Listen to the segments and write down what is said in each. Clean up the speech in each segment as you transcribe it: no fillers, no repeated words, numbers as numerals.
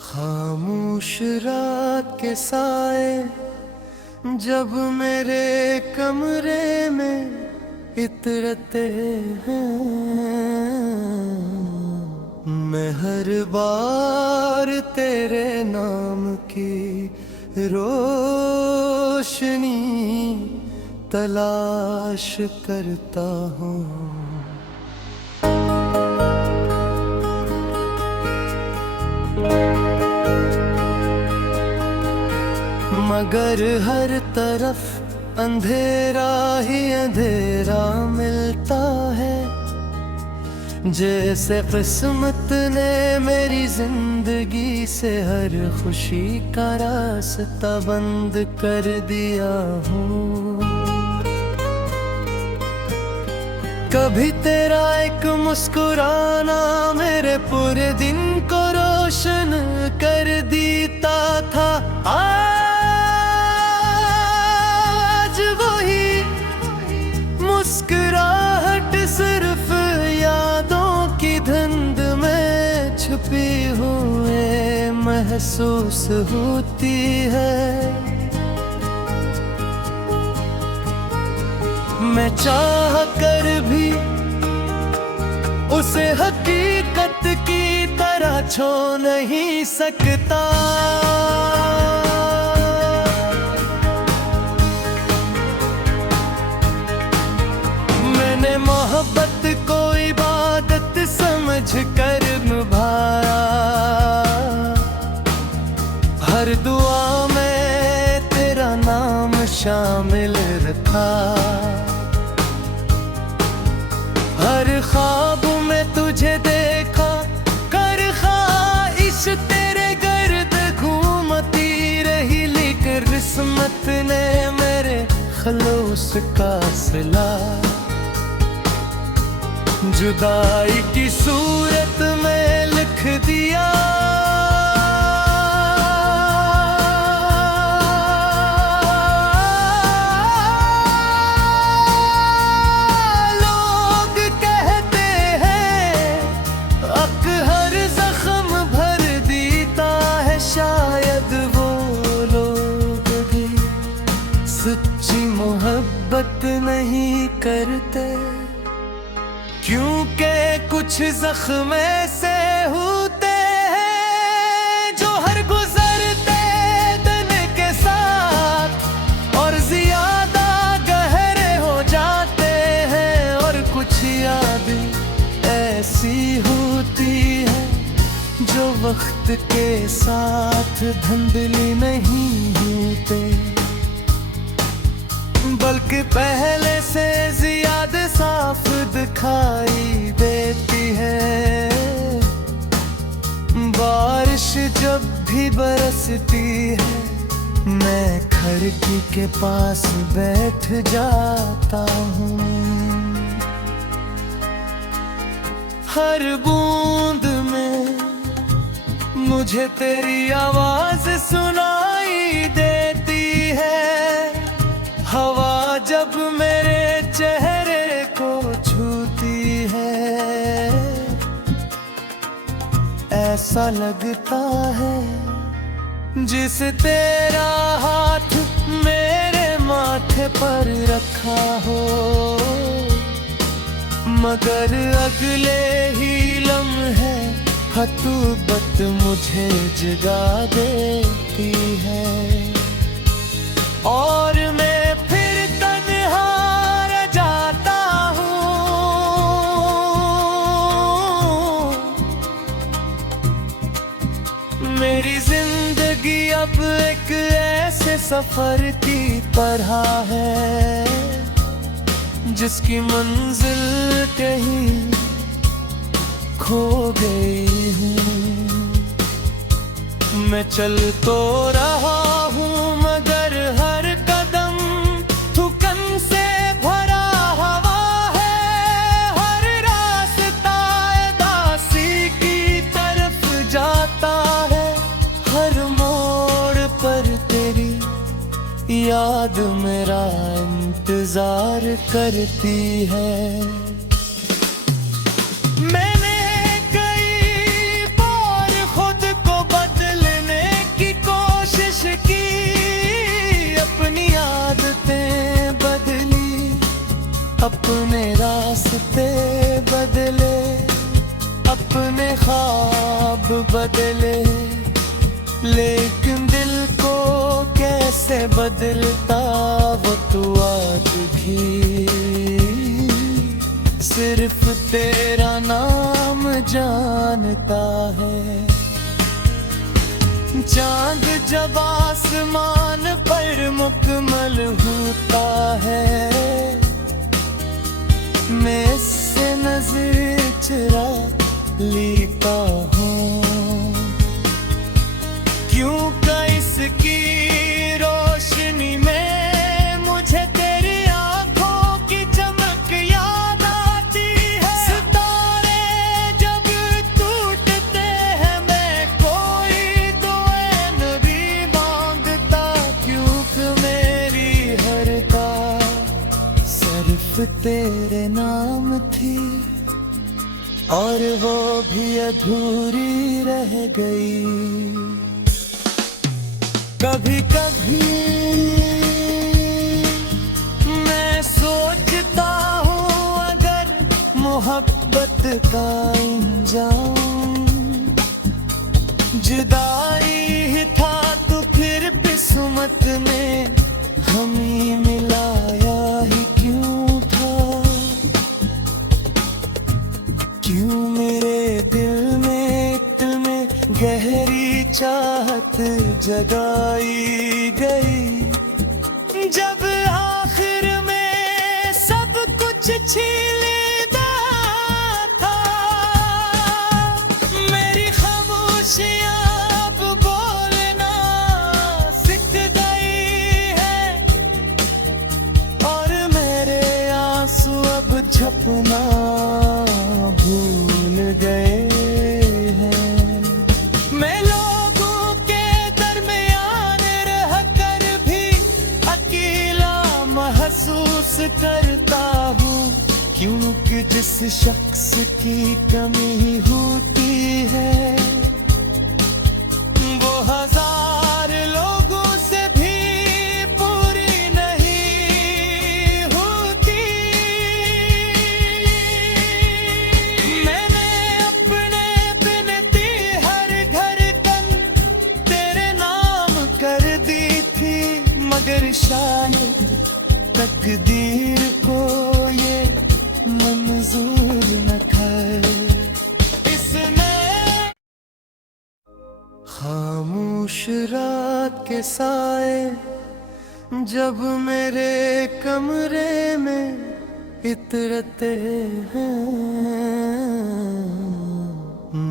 खामोश रात के साए जब मेरे कमरे में इतरते हैं, मैं हर बार तेरे नाम की रोशनी तलाश करता हूँ। मगर हर तरफ अंधेरा ही अंधेरा मिलता है, जैसे किस्मत ने मेरी जिंदगी से हर खुशी का रास्ता बंद कर दिया हूँ। कभी तेरा एक मुस्कुराना मेरे पूरे दिन को रोशन कर देता था, आज वही मुस्कुराहट सिर्फ यादों की धुंध में छुपी हुए महसूस होती है। मैं चाह कर भी उसे हकीकत की तरह छू नहीं सकता। मैंने मोहब्बत को इबादत समझ कर निभाया, हर दुआ में तेरा नाम शामिल रखा, हर ख्वाब में तुझे देखा, कर ख्वाहिश तेरे गर्द घूमती रही, लेकिन किस्मत ने मेरे खलूस का सिला जुदाई की सूरत में लिख दिया। सच्ची मोहब्बत नहीं करते, क्योंकि कुछ जख्म ऐसे होते हैं जो हर गुजरते दिन के साथ और ज्यादा गहरे हो जाते हैं, और कुछ यादें ऐसी होती है जो वक्त के साथ धुंधली नहीं होते, बल्कि पहले से ज्यादा साफ दिखाई देती है। बारिश जब भी बरसती है, मैं खिड़की के पास बैठ जाता हूँ, हर बूंद में मुझे तेरी आवाज सुनाई देती है। हवा जब मेरे चेहरे को छूती है, ऐसा लगता है जिसे तेरा हाथ मेरे माथे पर रखा हो, मगर अगले ही लम्हे हतूबत मुझे जगा देती है, और मैं मेरी जिंदगी अब एक ऐसे सफर की तरह है जिसकी मंजिल कहीं खो गई हूँ। मैं चल तो रहा हूँ मगर हर कदम थुकन से भरा हवा है, हर रास्ता दासी की तरफ जाता है, हर मोड़ पर तेरी याद मेरा इंतजार करती है। मैंने कई बार खुद को बदला बदले, लेकिन दिल को कैसे बदलता वो तू आज भी। सिर्फ तेरा नाम जानता है। चांद जब आसमान पर मुकम्मल होता है, मैं इससे नजर चुरा लेता हूँ। क्यों का इसकी रोशनी में मुझे तेरी आंखों की चमक याद आती है। सितारे जब टूटते हैं मैं कोई दुआ भी मांगता, क्योंकि मेरी हर बात सिर्फ तेरे नाम थी, और वो भी अधूरी रह गई। कभी कभी मैं सोचता हूँ अगर मोहब्बत का इंजाम जुदाई ही था तो फिर किस्मत में हमें मिलाया ही क्यों था। क्यों मेरे दिल में गहरी चाहत जगाई गई, जब आखिर में सब कुछ छीना था। मेरी खामोशियां अब बोलना सीख गई है, और मेरे आंसू अब छपना भूल गए। महसूस करता हूँ क्योंकि जिस शख्स की कमी होती है वो हजार लोगों से भी पूरी नहीं होती। मैंने अपने बिनती हर घर कन तेरे नाम कर दी थी, मगर शायद तकदीर को ये मंजूर न कर। इसने खामोश रात के साए जब मेरे कमरे में इतरते हैं,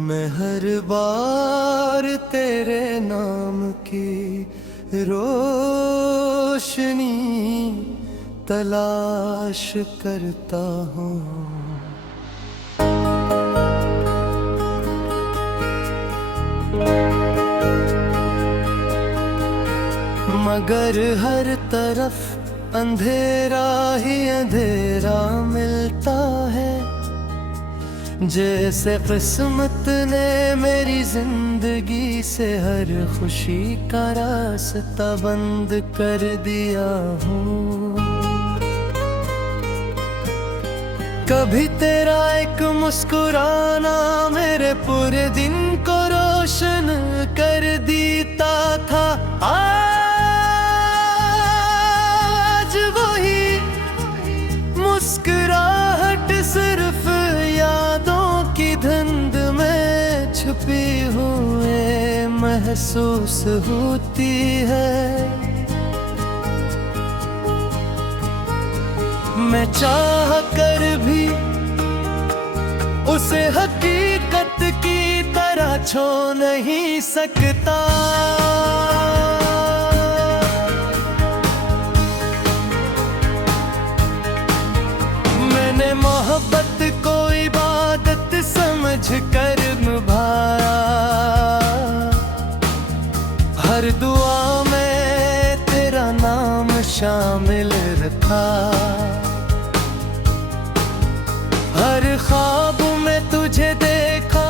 मैं हर बार तेरे नाम की रोशनी तलाश करता हूँ। मगर हर तरफ अंधेरा ही अंधेरा मिलता है, जैसे किस्मत ने मेरी जिंदगी से हर खुशी का रास्ता बंद कर दिया हूँ। कभी तेरा एक मुस्कुराना मेरे पूरे दिन को रोशन कर देता था, आज वही मुस्कुराहट सिर्फ यादों की धुंध में छुपी हुए महसूस होती है। मैं चाह कर भी उसे हकीकत की तरह छो नहीं सकता। मैंने मोहब्बत को इबादत समझ कर निभाया, हर दुआ में तेरा नाम शामिल रखा, हर ख्वाब में तुझे देखा,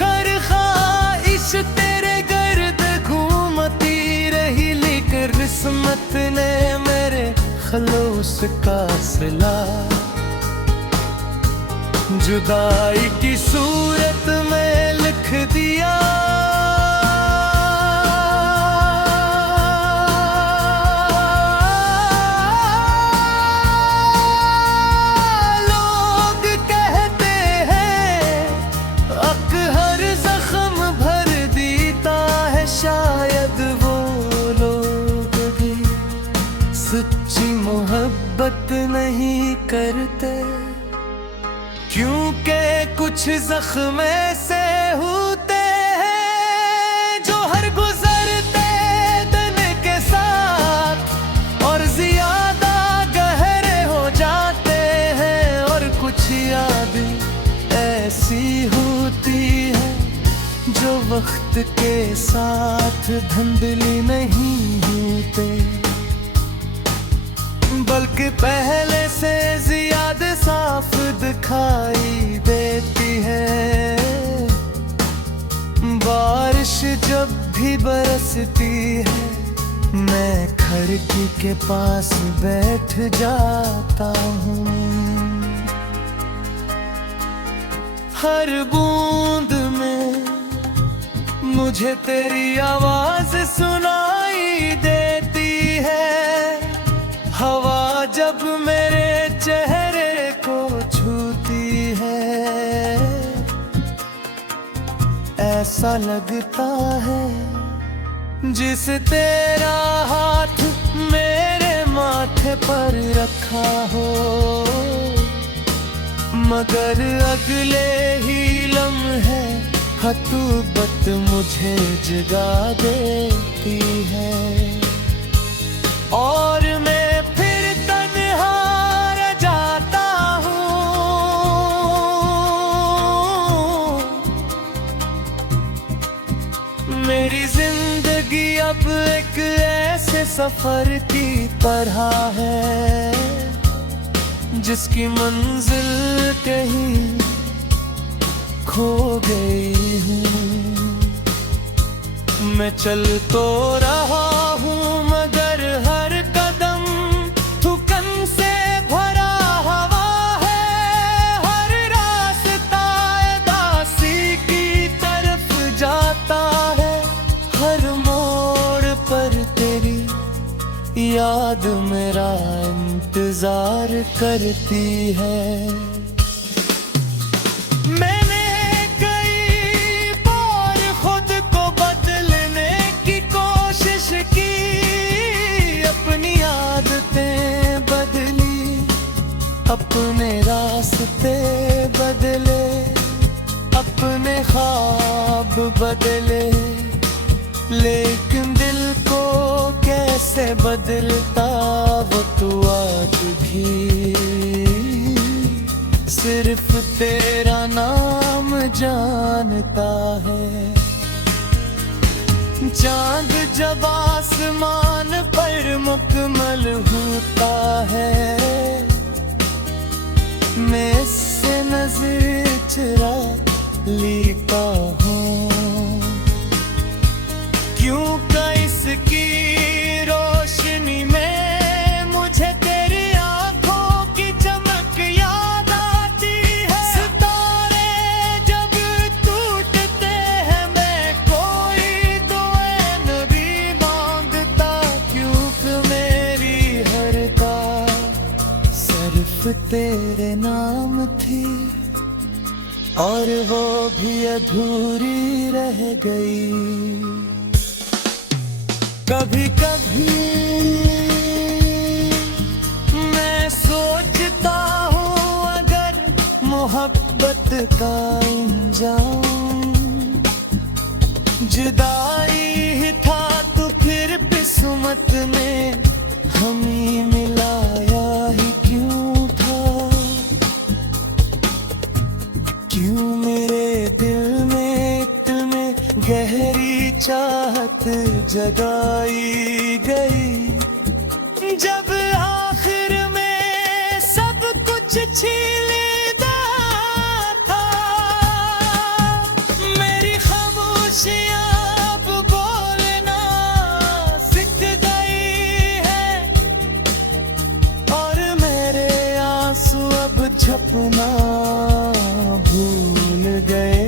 कर ख्वाहिश तेरे गर्द घूमती रही, लेकिन किस्मत ने मेरे खलूस का सिला जुदाई की सूरत में लिख दिया। मोहब्बत नहीं करते, क्योंकि कुछ जख्म से होते हैं जो हर गुजरते दिन के साथ और ज्यादा गहरे हो जाते हैं। और कुछ यादें ऐसी होती है जो वक्त के साथ धुंधली नहीं होते, बल्कि पहले से ज्यादा साफ दिखाई देती है। बारिश जब भी बरसती है, मैं खिड़की के पास बैठ जाता हूँ। हर बूंद में मुझे तेरी आवाज सुनाई देती है। हवा जब मेरे चेहरे को छूती है, ऐसा लगता है जिसे तेरा हाथ मेरे माथे पर रखा हो, मगर अगले ही लम्हे हतूबत मुझे जगा देती है। और मैं फिर तन्हा रह जाता हूँ। मेरी जिंदगी अब एक ऐसे सफर की तरह है जिसकी मंजिल कहीं खो गई हूँ। मैं चल तो रहा हूँ मगर हर कदम थुकन से भरा हवा है। हर रास्ता दासी की तरफ जाता है, हर मोड़ पर तेरी याद मेरा इंतजार करती है। मैंने कई बार खुद को बदलने की कोशिश की, अपनी आदतें बदली, अपने रास्ते बदले, अपने ख्वाब बदले, लेकिन दिल को कैसे बदलता वो तू आज भी सिर्फ तेरा नाम जानता है। चांद जब आसमान पर मुकम्मल होता है, मैं इससे नजर चुरा लेता हूँ। क्यों का इसकी रोशनी में मुझे तेरी आंखों की चमक याद आती है। सितारे जब टूटते हैं मैं कोई दुआ नबी मांगता, क्योंकि मेरी हर का सिर्फ तेरे नाम थी और वो भी अधूरी रह गई। कभी कभी मैं सोचता हूँ अगर मोहब्बत का इंजाम जुदाई ही था तो फिर किस्मत ने हमें मिलाया ही क्यों था। क्यों मेरे दिल में गहरी चाहत जगाई गई, जब आखिर में सब कुछ छीना था। मेरी खामोशियां अब बोलना सीख गई है और मेरे आंसू अब झपना भूल गए।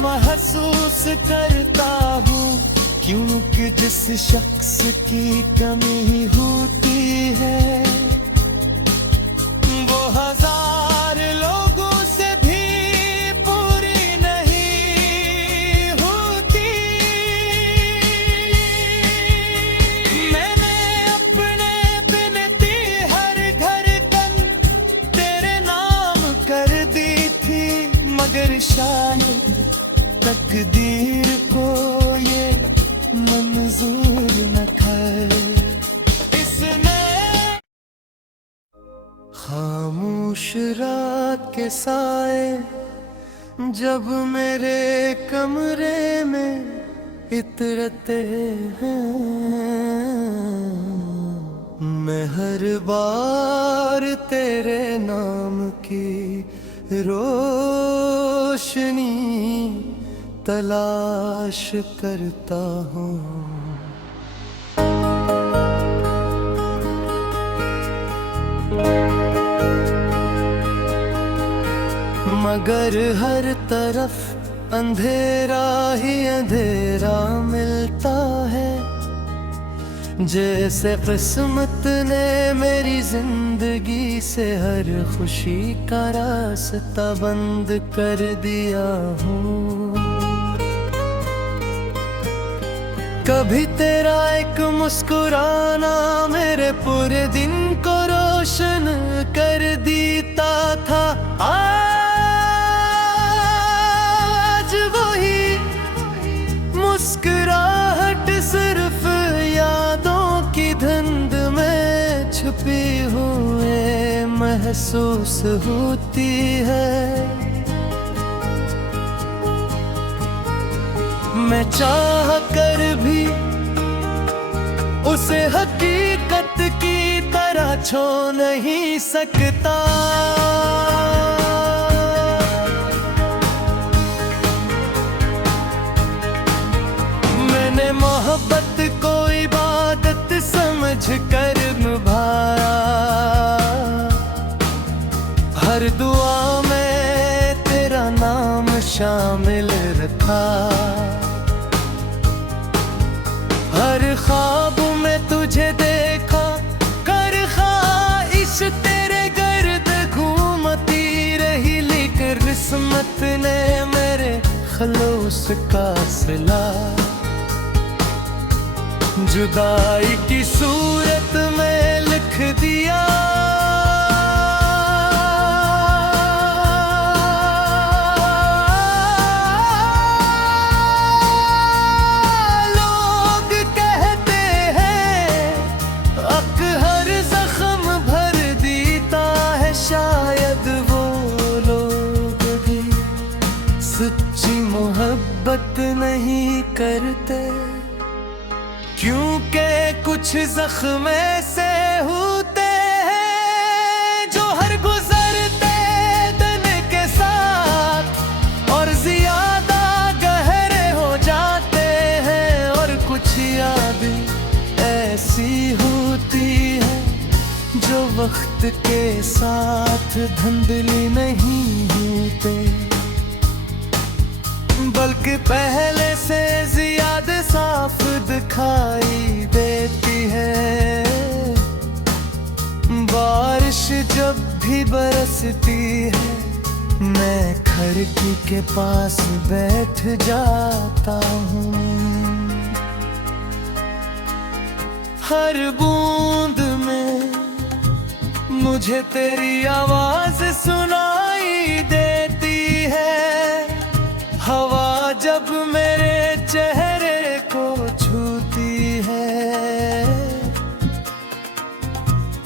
महसूस करता हूँ क्योंकि जिस शख्स की कमी होती है वो हजार लोगों से भी पूरी नहीं शायद तकदीर को ये मंजूर न था। इसने खामोश रात के साए जब मेरे कमरे में इतरते हैं, मैं हर बार तेरे नाम की रोशनी तलाश करता हूँ। मगर हर तरफ अंधेरा ही अंधेरा मिलता है, जैसे किस्मत ने मेरी जिंदगी से हर खुशी का रास्ता बंद कर दिया हूँ। कभी तेरा एक मुस्कुराना मेरे पूरे दिन को रोशन कर देता था, आज वही मुस्कुराहट सिर्फ यादों की धुंध में छुपी हुए महसूस होती है। मैं चाह कर भी उसे हकीकत की तरह छू नहीं सकता। मैंने मोहब्बत को इबादत समझ कर निभाया, हर दुआ में तेरा नाम शामिल रखा, हर ख्वाब में तुझे देखा, कर ख्वाहिश तेरे गर्द घूमती रही, लेकिन किस्मत ने मेरे खलूस का सिला जुदाई की सूरत में लिख दिया। सच्ची मोहब्बत नहीं करते, क्योंकि कुछ जख्म ऐसे होते हैं जो हर गुजरते दिन के साथ और ज्यादा गहरे हो जाते हैं, और कुछ यादें ऐसी होती हैं जो वक्त के साथ धुंधली नहीं होते, बल्कि पहले से ज्यादा साफ दिखाई देती है। बारिश जब भी बरसती है मैं खिड़की के पास बैठ जाता हूँ, हर बूंद में मुझे तेरी आवाज सुनाई देती है। हवा जब मेरे चेहरे को छूती है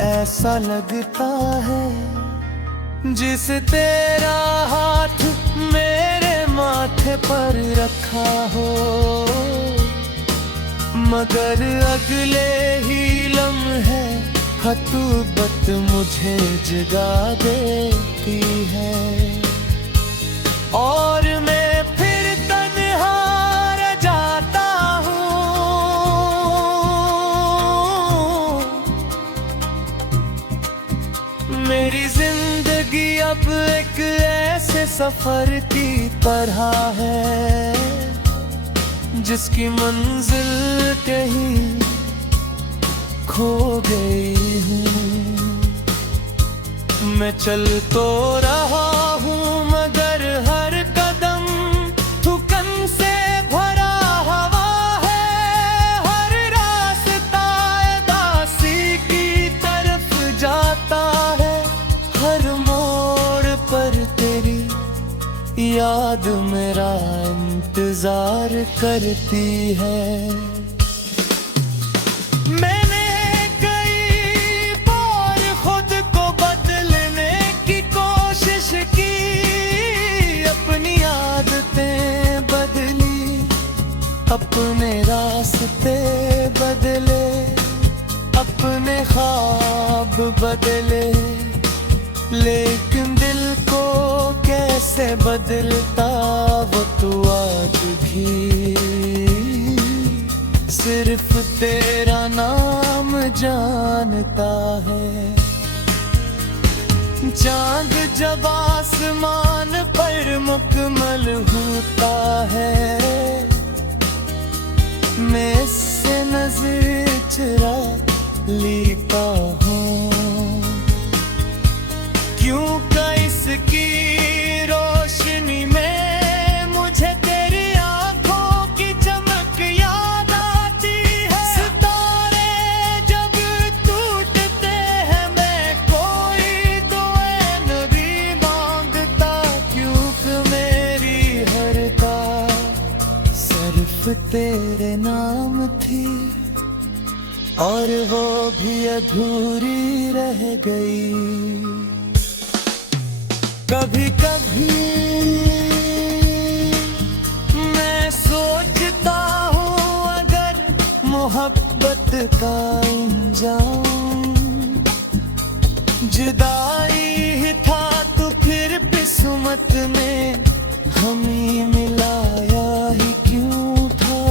ऐसा लगता है जिसे तेरा हाथ मेरे माथे पर रखा हो, मगर अगले ही लम्हे हतूबत मुझे जगा देती है, और मैं फिर तन्हा रह जाता हूँ। मेरी जिंदगी अब एक ऐसे सफर की तरह है जिसकी मंजिल कहीं खो गई हूँ। मैं चल तो रहा हूँ मगर हर कदम थुकन से भरा हवा है, हर रास्ता दासी की तरफ जाता है, हर मोड़ पर तेरी याद मेरा इंतजार करती है। मैंने कई बार खुद को बदलने की कोशिश की, अपनी आदतें बदली, अपने रास्ते बदले, अपने ख्वाब बदले, लेकिन दिल को कैसे बदलता वो तो आज भी सिर्फ तेरा नाम जानता है। चांद जब आसमान पर मुकम्मल होता है, मैं इससे नजर चुरा लेता हूँ, क्यों इसकी रोशनी में मुझे तेरी आंखों की चमक याद आती है। सितारे जब टूटते हैं मैं कोई दुआ नहीं मांगता, क्योंकि मेरी हर बात सिर्फ तेरे नाम थी, और वो भी अधूरी रह गई। कभी कभी मैं सोचता हूँ अगर मोहब्बत का इंजाम जुदाई ही था तो फिर किस्मत में हमें मिलाया ही क्यों था।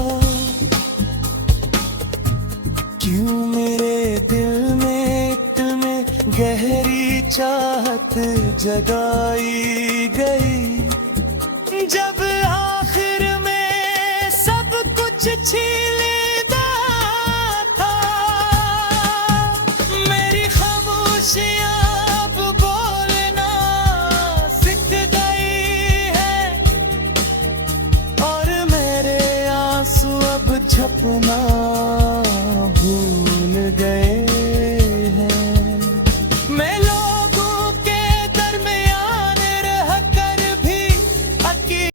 क्यों मेरे दिल में इतने गहरी चाहत जगाई गई, जब आखिर में सब कुछ छीन